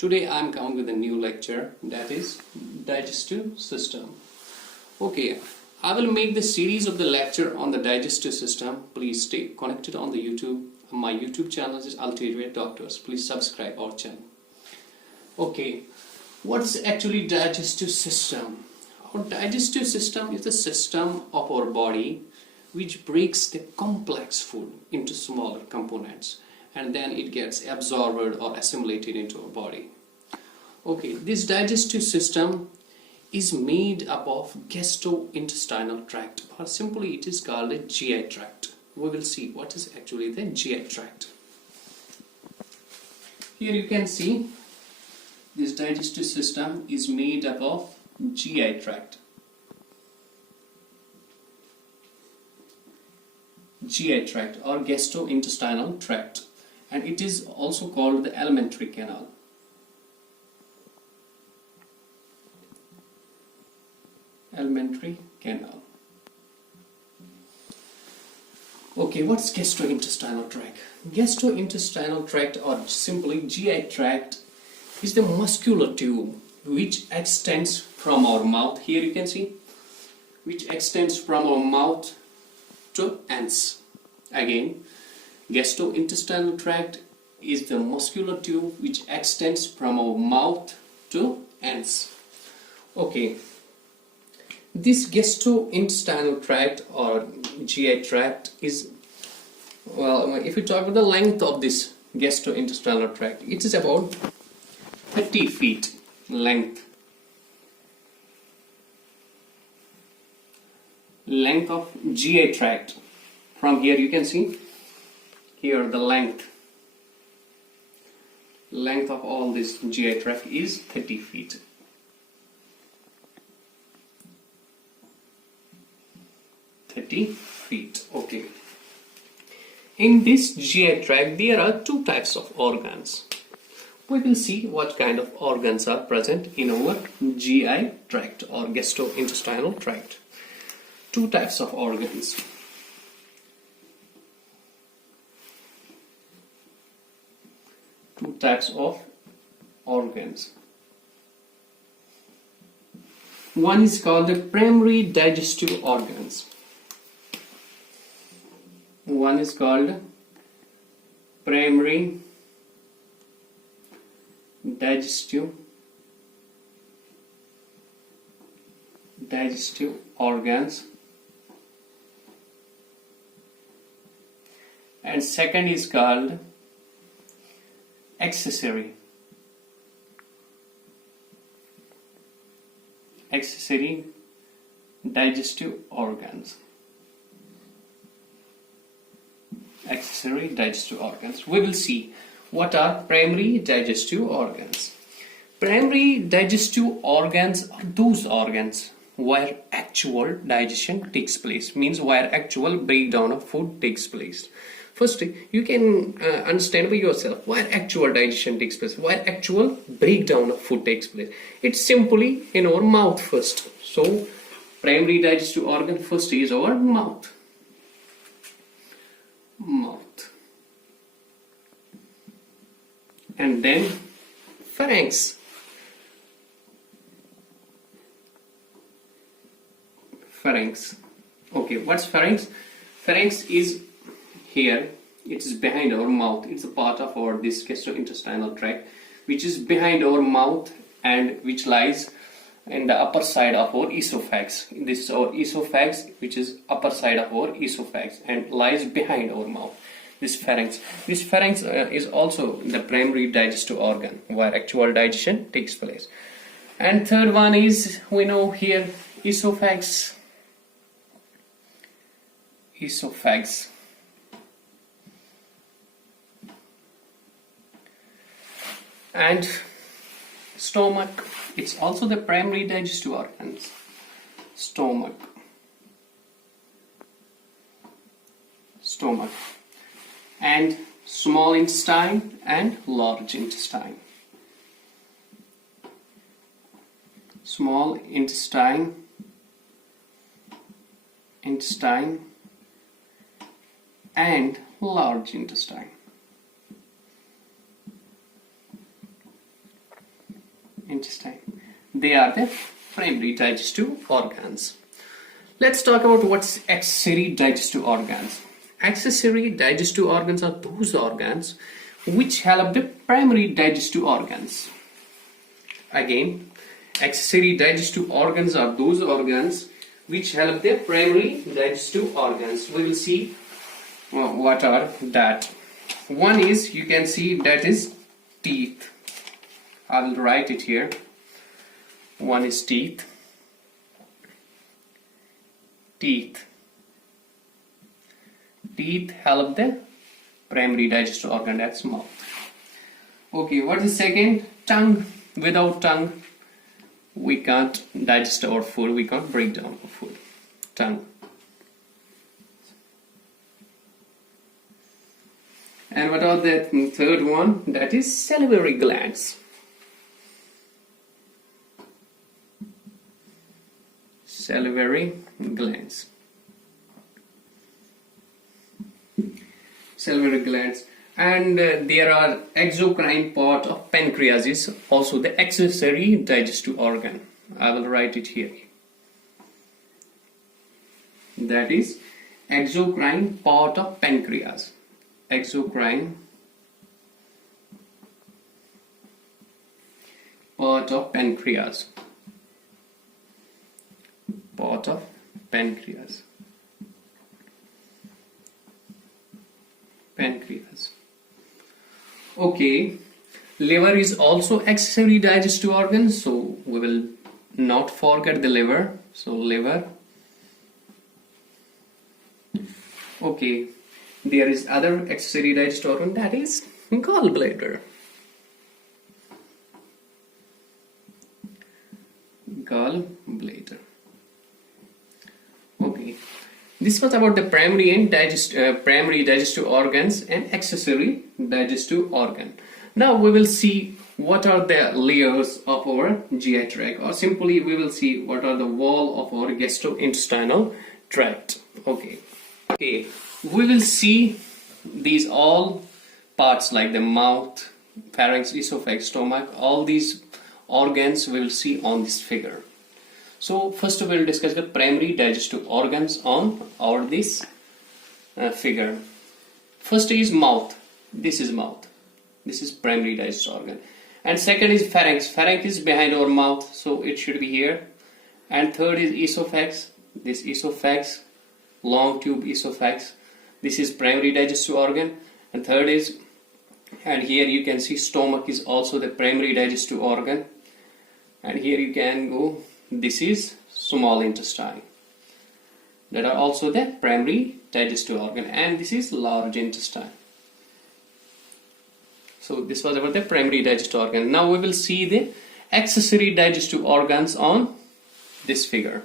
Today I am coming with a new lecture, that is digestive system. Okay, I will make the series of the lecture on the digestive system. Please stay connected on the YouTube. My YouTube channel is Ulterior Doctors. Please subscribe our channel. Okay, what's actually digestive system? Our digestive system is the system of our body which breaks the complex food into smaller components, and then it gets absorbed or assimilated into our body. Okay, this digestive system is made up of gastrointestinal tract, or simply it is called a GI tract. We will see what is actually the GI tract. Here you can see this digestive system is made up of GI tract. GI tract or gastrointestinal tract, and it is also called the alimentary canal. Alimentary canal. Okay, what's gastrointestinal tract? Gastrointestinal tract, or simply GI tract, is the muscular tube which extends from our mouth. Here you can see, which extends from our mouth to ends. Again, gastrointestinal tract is the muscular tube which extends from our mouth to ends. Okay, this gastrointestinal tract or GI tract is, well, if we talk about the length of this gastrointestinal tract, it is about 30 feet length. Length of GI tract. From here you can see here the length of all this GI tract is 30 feet. Okay. In this GI tract there are two types of organs. We will see what kind of organs are present in our GI tract or gastrointestinal tract. Two types of organs. Two types of organs. One is called the primary digestive organs. One is called primary digestive organs, and second is called accessory digestive organs. Accessory digestive organs. We will see what are primary digestive organs. Primary digestive organs are those organs where actual digestion takes place, means where actual breakdown of food takes place. First, you can understand by yourself where actual digestion takes place, where actual breakdown of food takes place. It's simply in our mouth first. So, primary digestive organ first is our mouth. And then pharynx. Okay, what's pharynx? Pharynx is here. It is behind our mouth. It's a part of our this gastrointestinal tract, which is behind our mouth and which lies in the upper side of our esophagus. This is our esophagus, which is upper side of our esophagus and lies behind our mouth. This pharynx is also the primary digestive organ where actual digestion takes place. And third one is, we know here, esophagus. And stomach. It's also the primary digestive organs. Stomach. And small intestine and large intestine. Small intestine and large intestine. intestine. They are the primary digestive organs. Let's talk about what's accessory digestive organs. Accessory digestive organs are those organs which help the primary digestive organs. Again, accessory digestive organs are those organs which help the primary digestive organs. We will see what are that. One is, you can see, that is teeth. I will write it here. One is teeth. Teeth help the primary digestive organ, that's mouth. Okay, what is second? Tongue. Without tongue we can't digest our food, we can't break down our food. Tongue. And what are the third one? That is salivary glands. Salivary glands. Salivary glands. And there are exocrine part of pancreas is also the accessory digestive organ. I will write it here. That is exocrine part of pancreas. Exocrine part of pancreas. Part of pancreas. Pancreas. Okay, liver is also accessory digestive organ, so we will not forget the liver. So liver. Okay, there is other accessory digestive organ, that is gallbladder. Gallbladder. Okay, this was about the primary and primary digestive organs and accessory digestive organ. Now we will see what are the layers of our GI tract, or simply we will see what are the wall of our gastrointestinal tract. Okay, we will see these all parts like the mouth, pharynx, esophagus, stomach, all these organs we will see on this figure. So first we will discuss the primary digestive organs on our this figure. First is mouth. This is mouth. This is primary digestive organ. And second is pharynx. Pharynx is behind our mouth, so it should be here. And third is esophagus. This esophagus, long tube esophagus. This is primary digestive organ. And third is, and here you can see stomach is also the primary digestive organ. And here you can go, this is small intestine. That are also the primary digestive organ. And this is large intestine. So this was about the primary digestive organ. Now we will see the accessory digestive organs on this figure.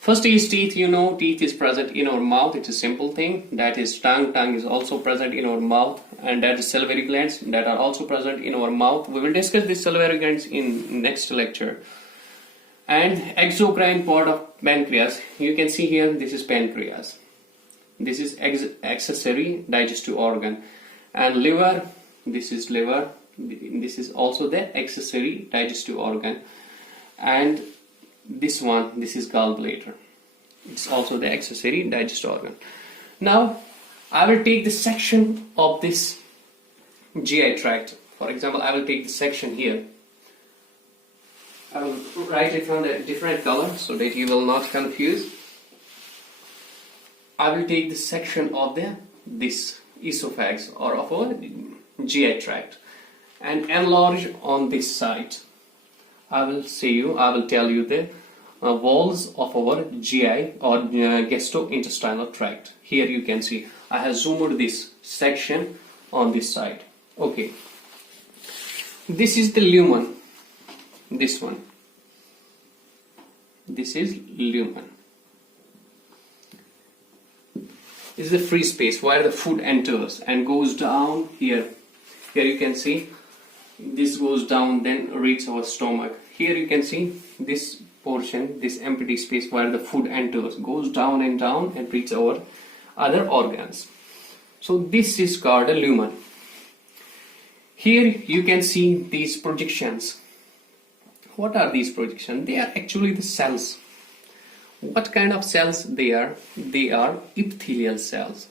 First is teeth. You know, teeth is present in our mouth. It's a simple thing. That is tongue. Tongue is also present in our mouth. And that is salivary glands that are also present in our mouth. We will discuss the salivary glands in next lecture. And exocrine part of pancreas. You can see here, this is pancreas. This is accessory digestive organ. And liver, this is liver. This is also the accessory digestive organ. And this one, this is gallbladder. It's also the accessory digestive organ. Now, I will take the section of this GI tract. For example, I will take the section here. I will write it from a different color so that you will not confuse. I will take the section of this esophagus or of our GI tract and enlarge on this side. I will tell you the walls of our GI or gastrointestinal tract. Here you can see I have zoomed this section on this side. Okay, this is the lumen. This one. This is lumen. This is the free space where the food enters and goes down here. Here you can see this goes down, then reaches our stomach. Here you can see this portion, this empty space where the food enters, goes down and reaches our other organs. So this is called a lumen. Here you can see these projections. What are these projections? They are actually the cells. What kind of cells they are? They are epithelial cells.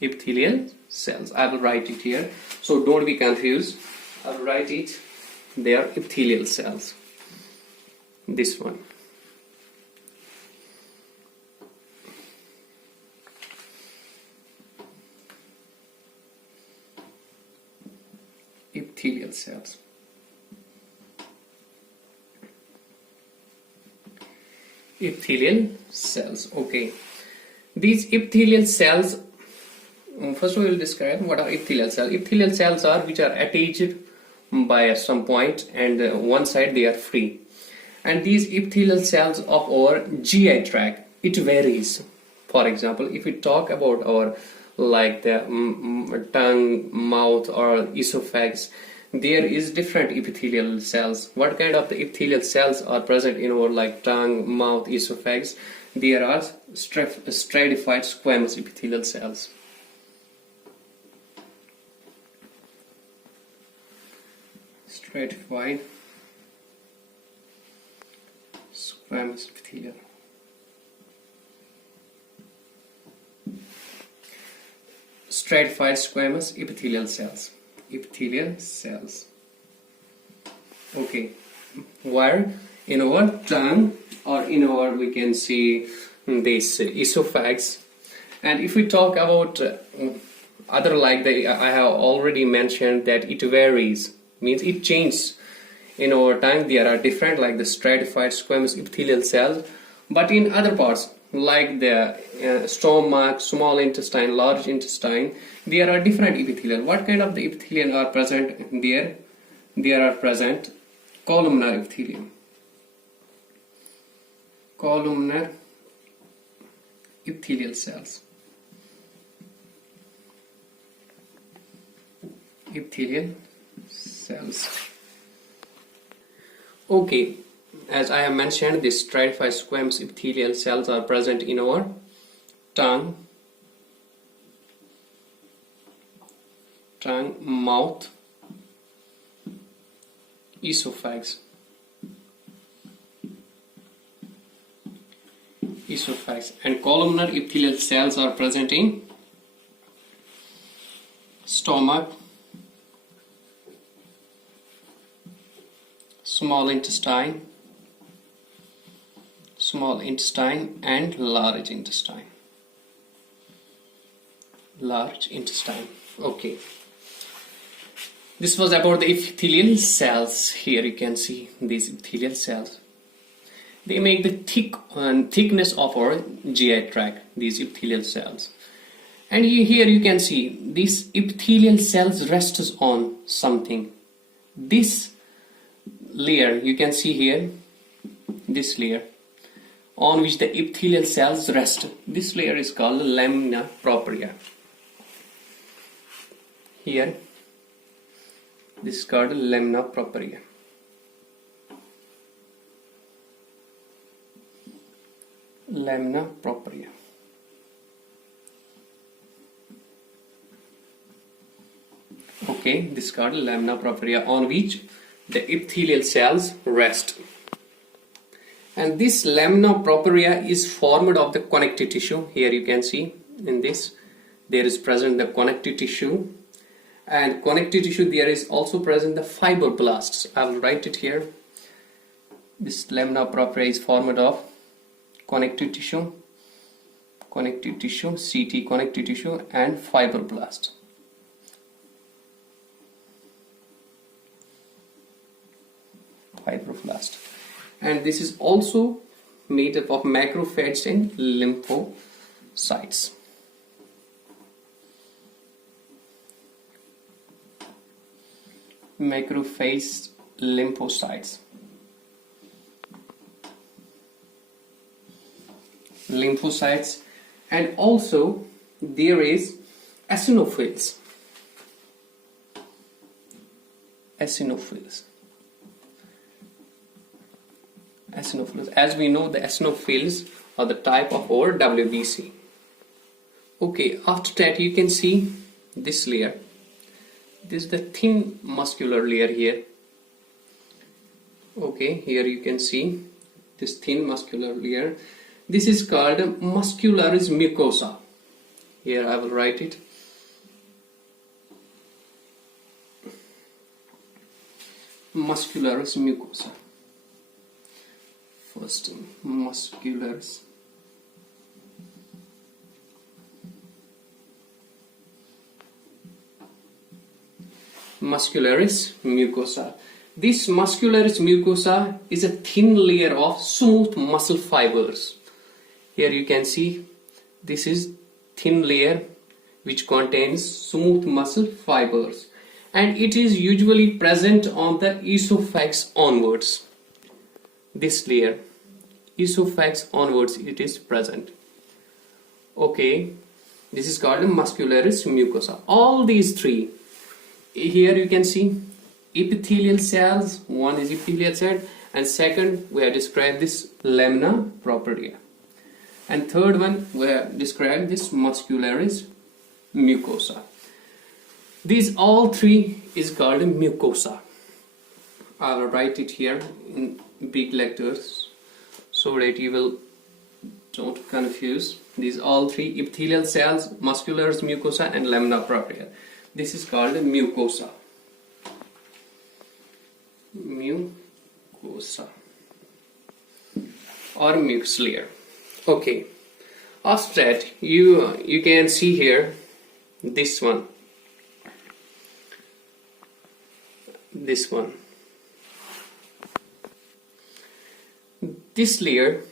Epithelial cells. I will write it here, so don't be confused. I will write it. They are epithelial cells. This one. Epithelial cells. Epithelial cells. Okay. These epithelial cells, first we will describe what are epithelial cells. Epithelial cells are which are attached by some point, and one side they are free. And these epithelial cells of our GI tract, it varies. For example, if we talk about our like the tongue, mouth, or esophagus, there is different epithelial cells. What kind of the epithelial cells are present in our like tongue, mouth, esophagus? There are stratified squamous epithelial cells. Stratified squamous epithelial. Stratified squamous epithelial cells. Epithelial cells. Okay. Where in our tongue or in our, we can see this esophagus. And if we talk about other, like I have already mentioned that it varies, means it changes. In our tongue there are different, like the stratified squamous epithelial cells, but in other parts like the stomach, small intestine, large intestine, there are different epithelial. What kind of the epithelium are present there? There are present columnar epithelium. Columnar epithelial cells. Epithelial cells. Okay, as I have mentioned, these stratified squamous epithelial cells are present in our tongue, mouth, esophagus, and columnar epithelial cells are present in stomach, small intestine, and large intestine. Okay. This was about the epithelial cells. Here you can see these epithelial cells. They make the thickness of our GI tract, these epithelial cells. And here you can see these epithelial cells rests on something. This layer, you can see here, this layer on which the epithelial cells rest. This layer is called Lamina Propria. Here, this is called Lamina Propria. Lamina Propria. Okay, this is called Lamina Propria, on which the epithelial cells rest. And this lamina propria is formed of the connective tissue. Here you can see in this there is present the connective tissue, and connective tissue there is also present the fibroblasts. I will write it here. This lamina propria is formed of connective tissue, CT connective tissue, and fibroblast. And this is also made up of macrophages and lymphocytes. Macrophage, lymphocytes. And also there is eosinophils. As we know, the eosinophils are the type of our WBC. Okay, after that you can see this layer. This is the thin muscular layer here. Okay, here you can see this thin muscular layer. This is called Muscularis Mucosa. Here I will write it. Muscularis Mucosa. First, Muscularis. Muscularis Mucosa. This Muscularis Mucosa is a thin layer of smooth muscle fibers. Here you can see this is thin layer which contains smooth muscle fibers, and it is usually present on the esophagus onwards. This layer, esophagus onwards, it is present. Okay, this is called Muscularis Mucosa. All these three, here you can see epithelial cells. One is epithelial cell, and second we have described this Lamina Propria, and third one we have described this Muscularis Mucosa. These all three is called mucosa. I will write it here in big letters so that you will don't confuse. These all three: epithelial cells, Muscularis Mucosa, and Lamina Propria. This is called mucosa. Mucosa or mucus layer. Okay. After that, you can see here this one. This one. This layer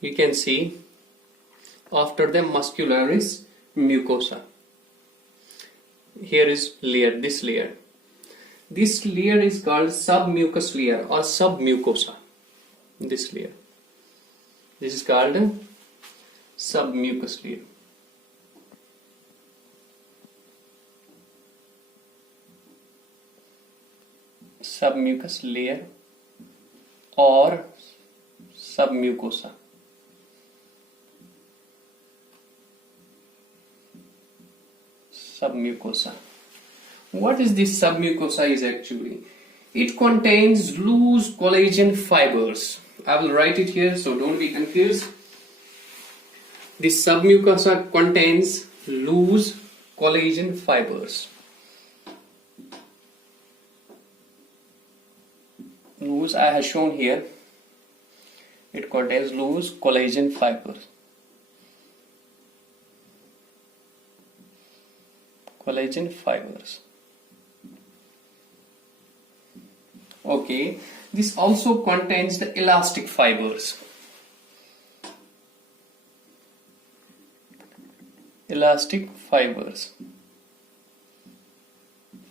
you can see after the Muscularis Mucosa. Here is layer, this layer. This layer is called submucous layer or submucosa. This layer. This is called submucous layer. Submucous layer or submucosa. Submucosa. What is this submucosa is actually? It contains loose collagen fibers. I will write it here so don't be confused. This submucosa contains loose collagen fibers. Loose I have shown here. It contains loose collagen fibers. Collagen fibers. Okay, this also contains the elastic fibers. Elastic fibers.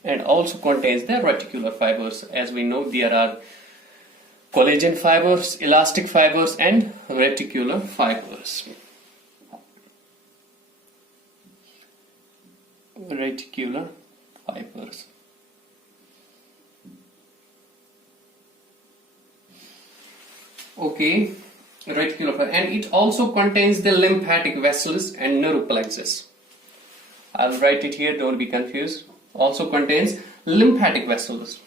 And also contains the reticular fibers. As we know, there are collagen fibers, elastic fibers, and reticular fibers. Reticular fibers. Okay, reticular fiber, and it also contains the lymphatic vessels and Neuro Plexus. I'll write it here, don't be confused. Also contains lymphatic vessels.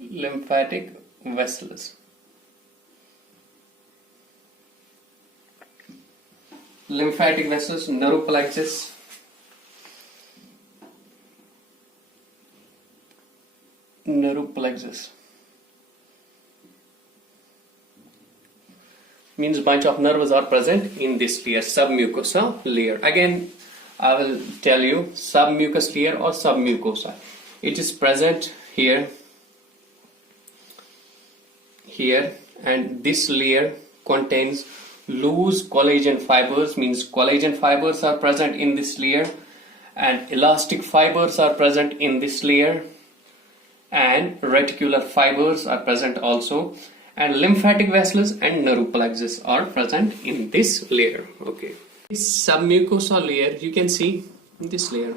Lymphatic vessels. Lymphatic vessels, Neuro Plexus. Neuro Plexus means bunch of nerves are present in this layer, submucosa layer. Again, I will tell you submucous layer or submucosa. It is present here, and this layer contains loose collagen fibers, means collagen fibers are present in this layer, and elastic fibers are present in this layer, and reticular fibers are present also, and lymphatic vessels and Neuro Plexus are present in this layer. Okay, this submucosa layer, you can see this layer.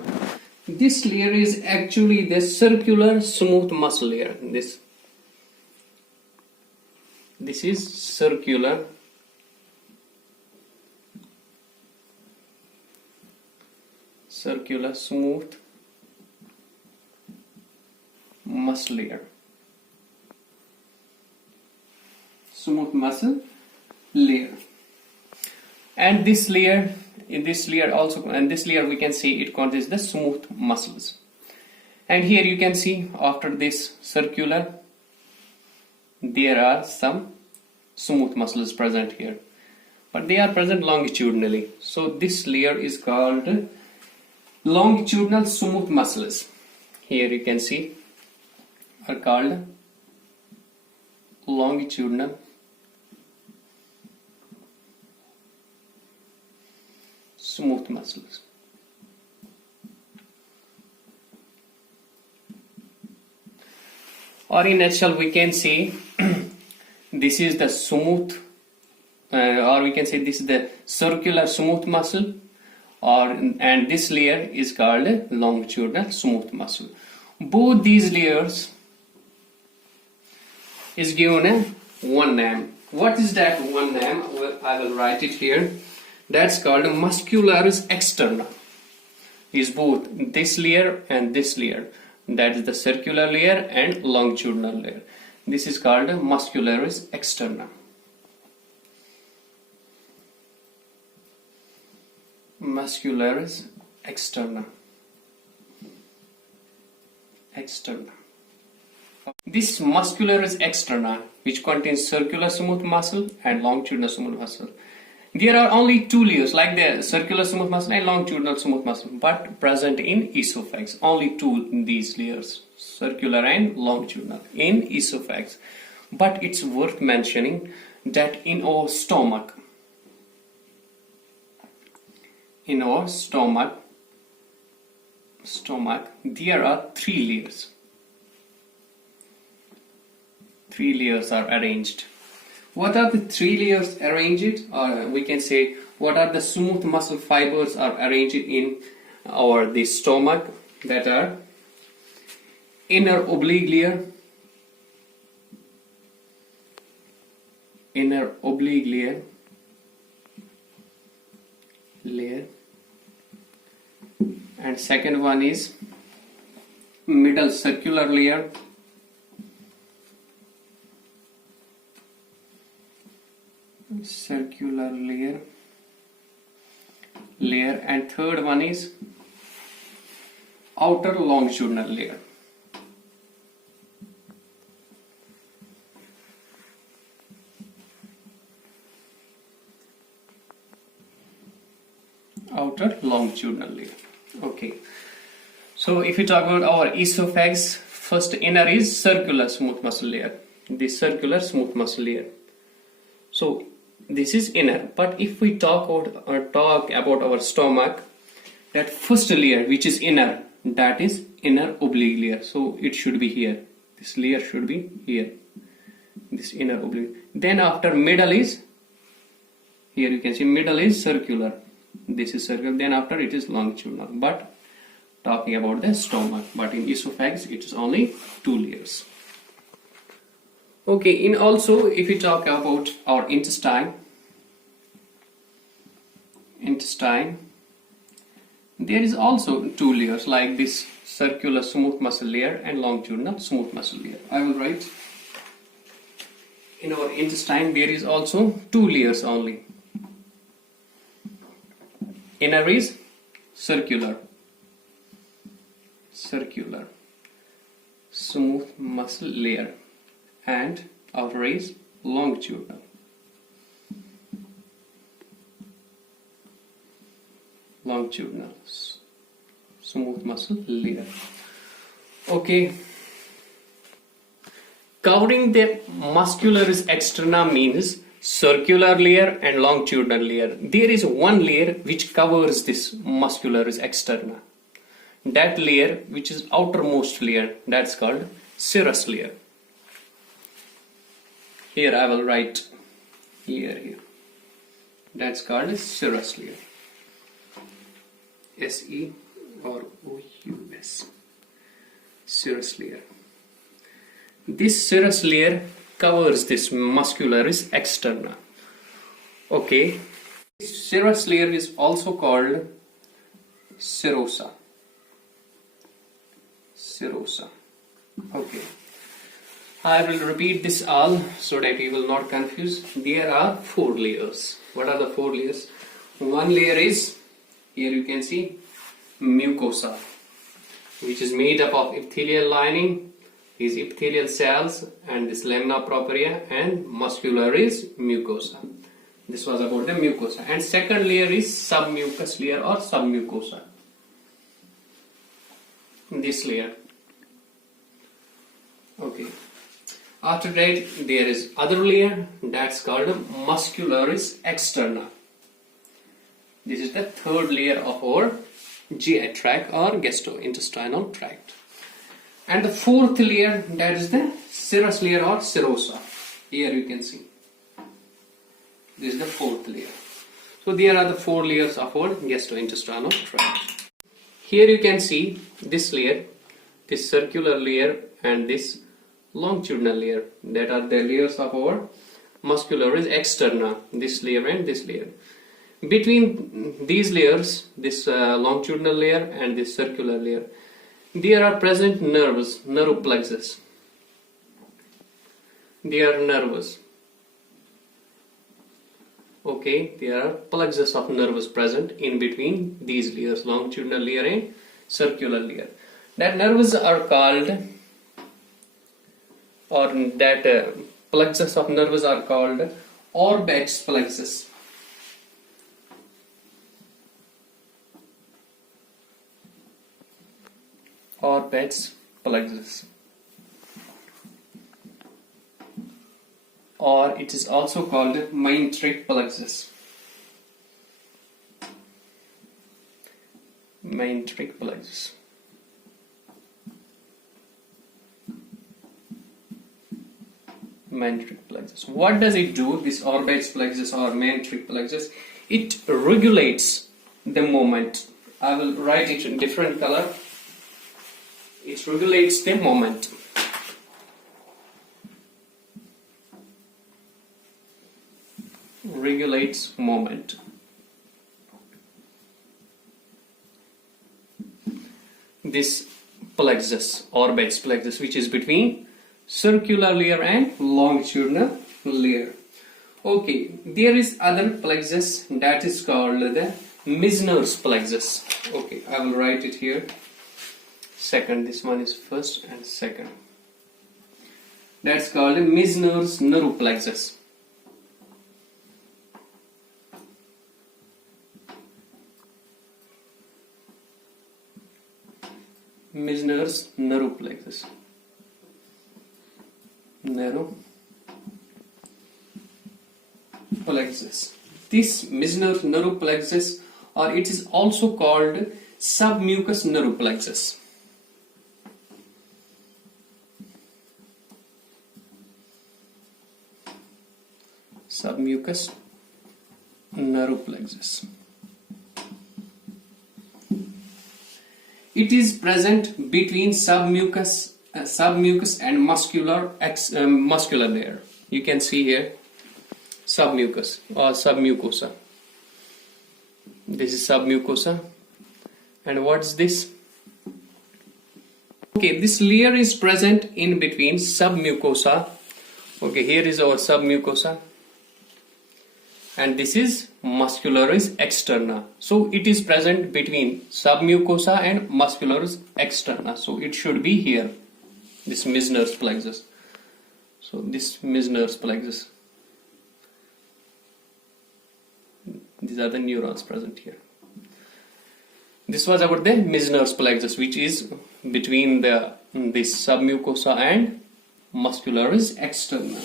This layer is actually the circular smooth muscle layer. This is circular smooth muscle layer. Smooth muscle layer. And this layer, in this layer also, and this layer we can see it contains the smooth muscles. And here you can see after this circular, there are some smooth muscles present here, but they are present longitudinally. So this layer is called longitudinal smooth muscles. Here you can see are called longitudinal smooth muscles. Or in nutshell we can say this is the smooth or we can say this is the circular smooth muscle, and this layer is called longitudinal smooth muscle. Both these layers is given one name. What is that one name? Well, I will write it here. That's called Muscularis externa. Is both this layer and this layer. That is the circular layer and longitudinal layer. This is called Muscularis externa. Muscularis externa. Externa. This muscularis externa, which contains circular smooth muscle and longitudinal smooth muscle. There are only two layers, like the circular smooth muscle and longitudinal smooth muscle, but present in esophagus. Only two these layers, circular and longitudinal, in esophagus. But it's worth mentioning that in our stomach, there are three layers. Three layers are arranged. What are the three layers arranged? Or we can say what are the smooth muscle fibers are arranged in the stomach, that are inner oblique layer, and second one is middle circular layer, and third one is outer longitudinal layer. Outer longitudinal layer. Okay. So if we talk about our esophagus, first inner is circular smooth muscle layer. This circular smooth muscle layer. So this is inner, but if we talk about our stomach, that first layer which is inner, that is inner oblique layer. So it should be here. This layer should be here. This inner oblique. Then after middle is, here you can see middle is circular. This is circular. Then after it is longitudinal. But talking about the stomach, but in esophagus it is only two layers. Okay, in also if we talk about our intestine, there is also two layers, like this circular smooth muscle layer and longitudinal smooth muscle layer. I will write in our intestine there is also two layers only. Inner is circular smooth muscle layer, and outer is longitudinal smooth muscle layer. Okay, covering the muscularis externa means circular layer and longitudinal layer. There is one layer which covers this muscularis externa. That layer which is outermost layer, that's called serous layer. Here I will write here. That's called serous layer. S-E or O-U-S. Serous layer. This serous layer covers this muscularis externa. Okay. This serous layer is also called serosa. Okay. I will repeat this all so that you will not confuse. There are 4 layers. What are the 4 layers? One layer is, here you can see, mucosa, which is made up of epithelial lining, these epithelial cells, and this lamina propria and muscularis mucosa. This was about the mucosa. And second layer is submucous layer or submucosa. This layer. Okay. After that, there is other layer that's called muscularis externa. This is the third layer of our GI tract or gastrointestinal tract. And the fourth layer, that is the serous layer or serosa. Here you can see. This is the fourth layer. So there are the 4 layers of our gastrointestinal tract. Here you can see this layer, this circular layer and this longitudinal layer. That are the layers of our muscularis externa, this layer and this layer. Between these layers, this longitudinal layer and this circular layer, there are present nerves, Neuro Plexus. They are nerves. Okay, there are plexus of nerves present in between these layers, longitudinal layer and circular layer. That nerves are called, or that plexus of nerves are called orbits plexus. Orbits plexus, or it is also called Tract plexus. Tract plexus. Tract plexus. What does it do? This orbits plexus or Tract plexus, it regulates the movement. I will write it in different color. It regulates the movement. Regulates movement. This plexus, orbits plexus, which is between circular layer and longitudinal layer. Okay, there is other plexus that is called the Muscularis plexus. Okay, I will write it here. Second, this one is first and second. That's called Muscularis Neuro Plexus. Muscularis Neuro Plexus. Neuro Plexus. This Muscularis Neuro Plexus, or it is also called Submucous Neuro Plexus. Submucous Neuro Plexus. It is present between submucous and muscular layer. You can see here submucous or submucosa. This is submucosa, and what's this? Okay, this layer is present in between submucosa. Okay, here is our submucosa, and this is muscularis externa. So it is present between submucosa and muscularis externa. So it should be here, this Muscularis plexus. So this Muscularis plexus. These are the neurons present here. This was about the Muscularis plexus, which is between this submucosa and muscularis externa.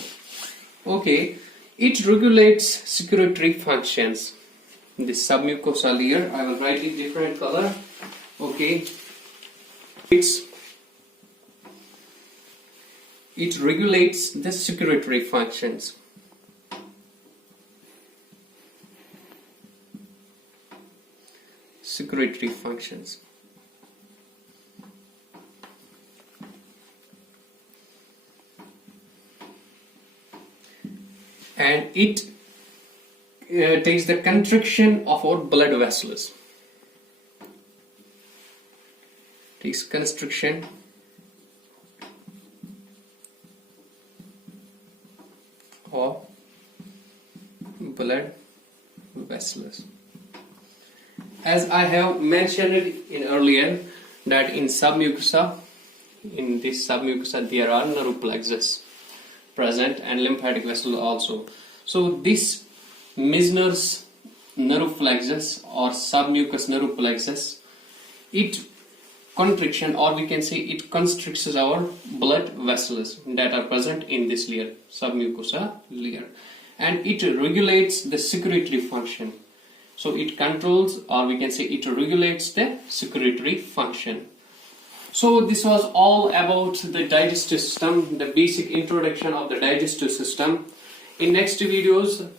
Okay. It regulates secretory functions. This submucosa layer, I will write it different color. Okay. It regulates the secretory functions. Secretory functions. And it takes the constriction of our blood vessels. Takes constriction of blood vessels. As I have mentioned it in earlier, that in submucosa, there are Neuro Plexus present and lymphatic vessel also. So this Meissner's Neuro Plexus or submucous Neuro Plexus, it constriction, or we can say it constricts our blood vessels that are present in this layer, submucosa layer, and it regulates the secretory function. So it controls, or we can say it regulates the secretory function. So this was all about the digestive system, the basic introduction of the digestive system. In next videos,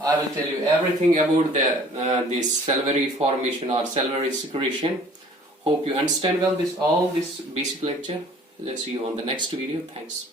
I will tell you everything about this salivary formation or salivary secretion. Hope you understand well all this basic lecture. Let's see you on the next video. Thanks.